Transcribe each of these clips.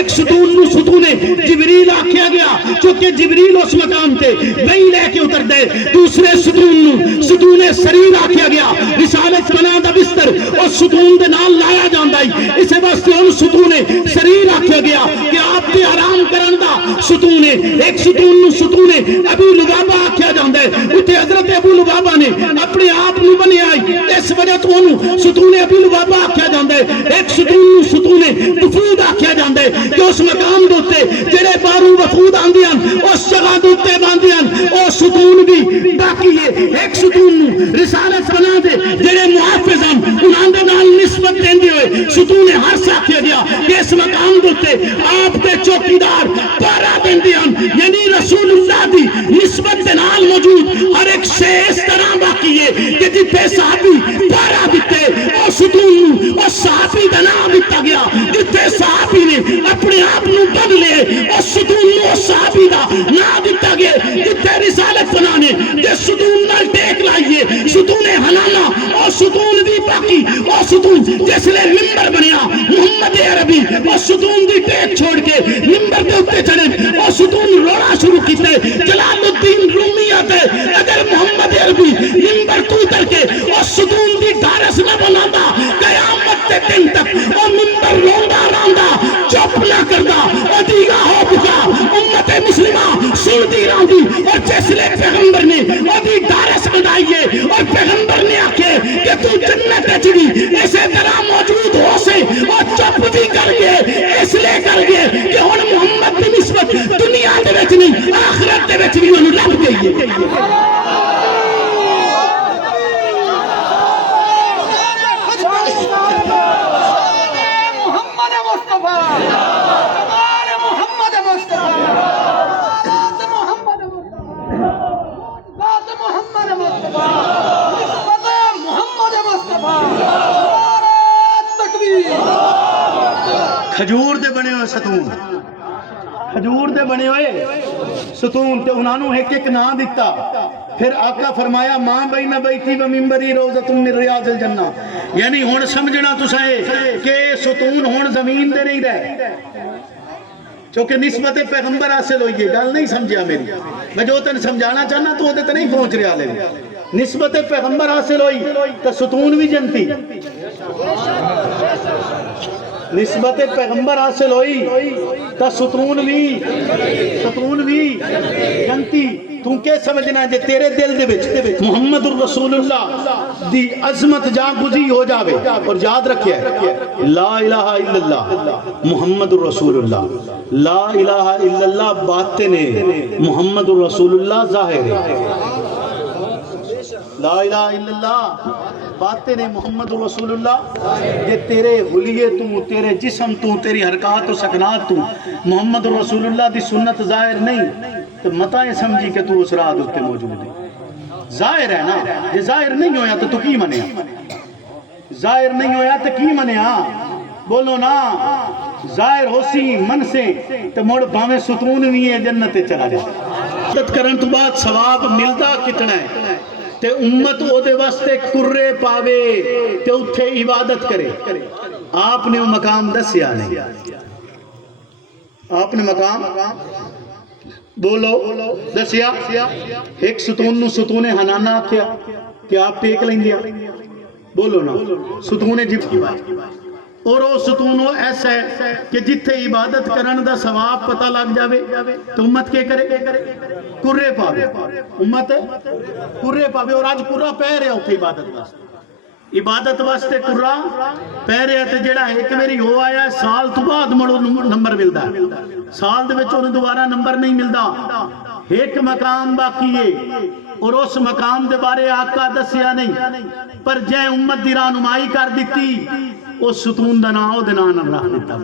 ایک ستون نو ستون جبریل آکھیا گیا چونکہ جبریل اس مقام تے نہیں لے کے اتر دے. دوسرے ستون نو ستون سریر آکھیا گیا رسالت بنا دا بستر اس ستون دے نال لایا جاندا ہے. اسے واسطے ان ستون سریر آکھیا گیا کہ آپ تے آرام کرن دا ستون ہے. ایک ستون نو ستون ابو لبابہ آکھیا جاندا ہے. اتنے حضرت ابو لبابہ نے اپنے آپ نو بنیا ہے اس وجہ تو انہوں ستون ابو لبابہ آکھیا جاندا ہے. ایک ستون نو ستون وفود آکھیا جاندا ہے کہ اس مقام دوتے جڑے باروں وفود آندیاں اس جگہ دوتے باندیاں او ستون بھی باقی ہے. ایک ستون نو رسالت بنا دے جڑے محافظ ہیں انہاں دے نال نسبت دیندے ہوئے ستون ہر آکھیا گیا کہ اس مقام دوتے آپ دے چوکیدار پارا دیندیاں یعنی رسول اللہ دی نسبت دے نال موجود ہر ایک شے اس طرح باقی ہے کہ جتے صحابی پارا دیتے او ستون نو اس صحابی دا نام دیتا گیا. جتے صحابی نے اپنے آپ نو بن لے اس ستون نو اس صحابی دا نام دیتا گیا. جتے رسالت بنانے جے ستون نال ٹیک لائیے ستون حنانا او ستون بھی باقی او ستون جس لئے ممبر بنیا محمد عربی او ستون دی ٹیک چھوڑ کے ممبر دے اتے چڑھے او ستون روڑا شروع کیتے. جلال الدین رومیت اگر محمد عربی ممبر تو اتر کے او ستون دی دارس نہ بناتا قیامت تے دن تک او ممبر روندا راندا چپ نہ کردا او دیگا ہو بکا امت مسلمہ سردی راندی. اور جس لئے پیغمبر نے او دی دارس بنائیے اور پیغمبر نے آکے کہ تو جنت چڑی اسے طرح موجود ہو سے اور چپ بھی کر گئے اس لئے کر گئے کہ ہن محمد کی نسبت دنیا دے وچ نہیں آخرت دے وچ بھی انہوں لب گئی ہے. کھجور دے بنے ہوئے ستون کھجور دے بنے ہوئے ستون تے انہوں نے ایک ایک نام دیتا. پھر آقا فرمایا ماں بین بیتی و منبری روزۃ من ریاض الجنہ. یعنی ہون سمجھنا تو سائے کہ ستون ہون زمین دے نہیں رہے چونکہ نسبت پیغمبر حاصل ہوئی ہے. گل نہیں سمجھیا میری میں جو تن سمجھانا چاہنا تو ہوتے نہیں پہنچ رہا لے. نسبت پیغمبر حاصل ہوئی تو ستون بھی جنتی. نسبت پیغمبر حاصل ہوئی تو ستون بھی جنتی. تو کیا سمجھنا ہے جے تیرے دل دے وچ محمد الرسول اللہ دی عظمت جا گزی ہو جاوے اور یاد رکھے لا الہ الا اللہ محمد الرسول اللہ. لا الہ الا اللہ باطن ہے محمد الرسول اللہ ظاہر ہے. لا الہ الا اللہ باطن ہے محمد رسول اللہ. یہ تیرے حلیے تو تیرے جسم تو تیری حرکات و سکنات تو محمد رسول اللہ دی سنت ظاہر نہیں تو متا یہ سمجھی کہ تو اس راہ دوتے موجود ہے. ظاہر ہے نا. یہ ظاہر نہیں ہویا تو کی منیا. ظاہر نہیں ہویا تو کی منیا. بولو نا ظاہر ہو سی من سے تو مڑ باویں ستون بھی ہے جنت چلا جائے. عبادت کرن تو بعد ثواب ملتا کتنا ہے تے امت او دے واسطے کرے پاوے تے اتھے عبادت کرے. آپ نے وہ مقام دسیا نہیں. آپ نے مقام بولو دسیا. ایک ستون نو ستون حنانا آکھیا کہ آپ ٹیک لیں دیا. بولو نا ستون جب کی بات. اور وہ ستون ایسا ہے کہ جتھے عبادت کرن دا ثواب پتہ لگ جاوے تو امت کے کرے کرے پاوے. امت کرے پاوے. اور آج کرا پہ رہے ہوتے عبادت واسطے کرا پہ رہے تے جڑا ایک میری ہو آیا سال تو بعد مڑو نمبر ملتا ہے. سال دے وچ انہیں دوبارہ نمبر نہیں ملتا. ایک مقام باقی ہے اور اس مقام دے بارے آقا دسیا نہیں پر جے امت دی رہنمائی کر دیتی اس ستون دا نام او دے نام رکھ دیتا.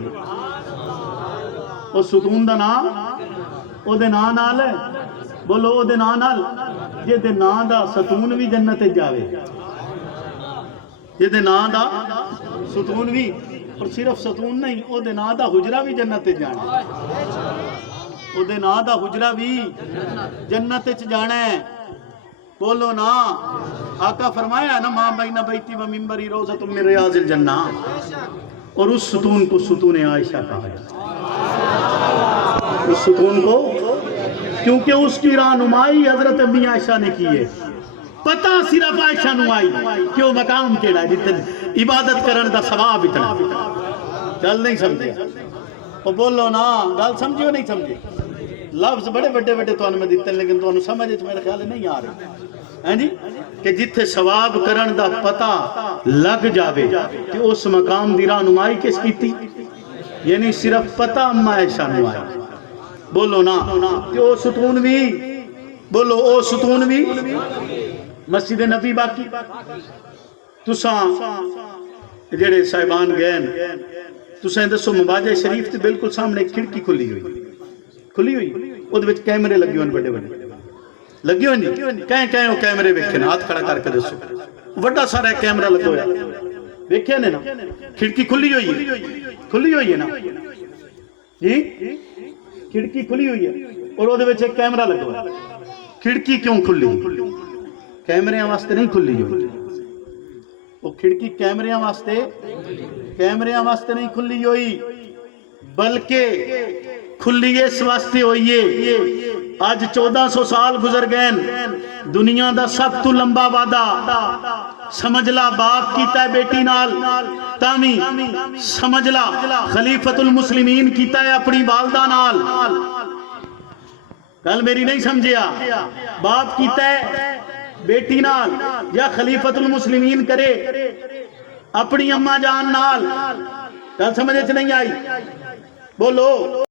اس ستون دا نام او دے نام نال ہے. بولو او دے نام نال جے دے نام دا ستون بھی جنت جاوے. جے دے نام دا ستون بھی اور صرف ستون نہیں او دے نام دا حجرہ بھی جنت جانا. او دے نام دا حجرہ بھی جنت جانا ہے. بولو نا آقا فرمایا نا ماں بین بیتی و منبری روزۃ من ریاض الجنہ. اور اس ستون کو ستون عائشہ کہا ہے. اس ستون کو، کیونکہ اس کی رہنمائی حضرت امی عائشہ نے کی ہے. پتہ صرف عائشہ نو آئی کہ وہ مقام کیڑا ہے جتنے عبادت کرن دا ثواب اتنا. گل نہیں سمجھے؟ وہ بولو نا، گل سمجھو نہیں سمجھے؟ لفظ بڑے بڑے بڑے تو میں دیتے ہیں لیکن تو سمجھ میرے خیال نہیں آ رہے ہیں جی، کہ جتھے ثواب کرن دا پتہ لگ جاوے کہ اس مقام دی رہنمائی کس کیتی، یعنی صرف پتہ اما عائشہ نو آئی. بولو نا کہ او ستون بھی، بولو او ستون بھی مسجد نبی باقی. تساں جڑے صاحبان گئے تساں دسو مواجہ شریف تے بالکل سامنے ایک کھڑکی کھلی ہوئی وہ کیمرے لگے ہوئے بڑے بڑے لگے ہوئے نہیں کہیں وہ کیمرے ویکھے نا، ہاتھ کھڑا کر کے دسو. بڑا سارا کیمرہ لگا ہوا ویکھے نے نا، کھڑکی کھلی ہوئی ہے نا جی، کھڑکی کھلی ہوئی ہے اور وہ ایک کیمرہ لگا ہوا. کھڑکی کیوں کھلی؟ کیمرے واسطے نہیں کھلی ہوئی وہ کھڑکی، کیمرے واسطے نہیں کھلی ہوئی بلکہ کھلی اس واسطے ہوئی ہے. آج 1400 سال گزر گئے، دنیا دا سب تو لمبا وعدہ سمجھ لا باپ کیتا ہے بیٹی نال، تامی سمجھ لا خلیفۃ المسلمین کیتا ہے اپنی والدہ نال. کل میری نہیں سمجھیا؟ باپ کیتا ہے بیٹی نال یا خلیفۃ المسلمین کرے اپنی اماں جان نال. کل سمجھ نہیں آئی؟ بولو.